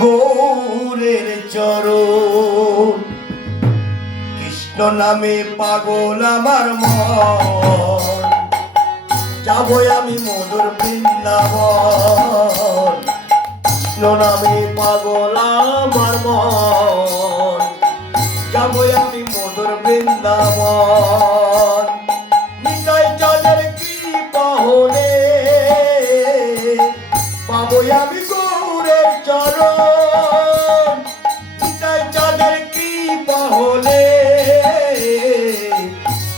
গৌরের চরণ। কৃষ্ণ নামে পাগল আমার মন, যাবো আমি মধুর বৃন্দাবন। কৃষ্ণ নামে পাগল আমার মন, যাবো আমি মধুর বৃন্দাবন। নিতাই চাঁদের কৃপা হলে পাবো আমি গৌরের চরণ। নিতাই চাঁদের কৃপা হলে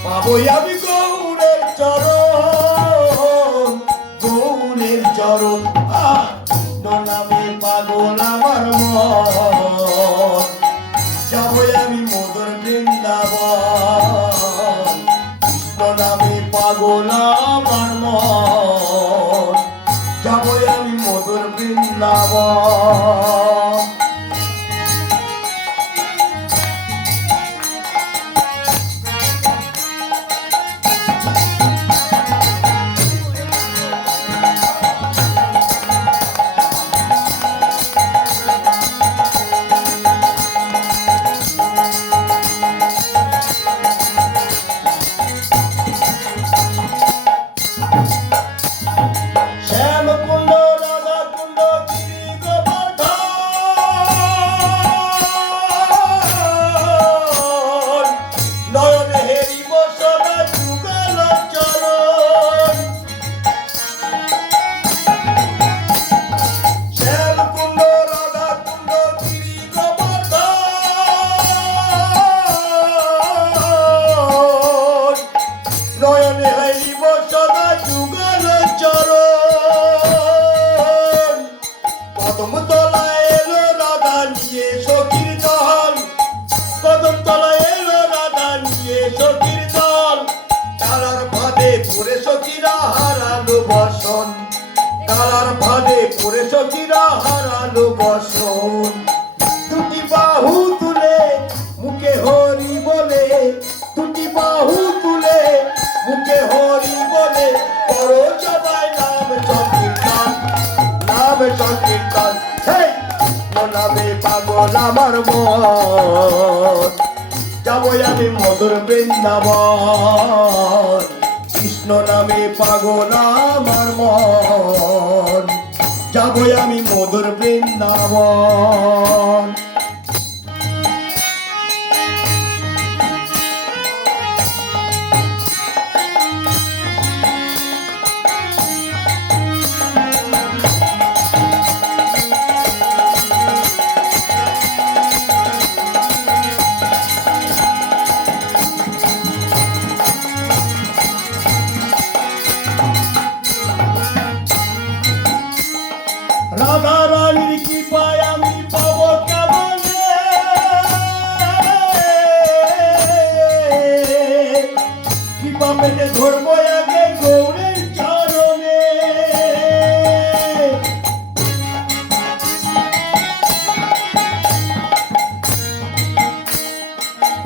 পাবো আমি গৌরের চরণ। গৌরের চরণ নামে পাগল আমার মন, যাবো আমি মধুর বৃন্দাবন। কৃষ্ণ নামে পাগল আমার মন, যাবো আমি মধুর বৃন্দাবন। কদম তলায় এলো রাধা নিয়ে সখীর দল, কদম তলায় এলো রাধা নিয়ে সখীর দল। তারার ফাঁদে পড়ে সখীরা হারালো বসন, তারার ফাঁদে পড়ে সখীরা হারালো বসন। দুটি বাহু তুলে মুখে হরি বলে, দুটি বাহু তুলে মুখে হরি বলে, করো সবাই নাম সংকীর্তন, নাম সংকীর্তন। নামে পাগল আমার মন, যাবো আমি মধুর বৃন্দাবন। কৃষ্ণ নামে পাগল আমার মন, যাবো আমি মধুর বৃন্দাবন। রাধা রানীর কৃপায় আমি পাবো কেমনে, কৃপা পেতে ধরবো আগে গৌরের চরণে।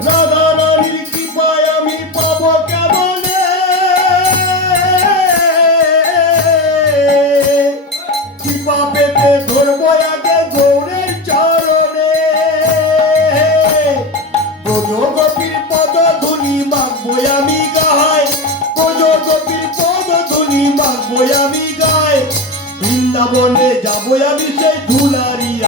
রাধা রানীর কৃপায় আমি পাবো কেমনে, কৃপা পেতে ধরবো আগে গৌরের চরণে। ব্রজ গোপীর পদ ধুলি মাখবো আমি গায়, ব্রজ গোপীর পদ ধুলি মাখবো আমি গায়। বৃন্দাবনে যাবো আমি সেই ধুলারি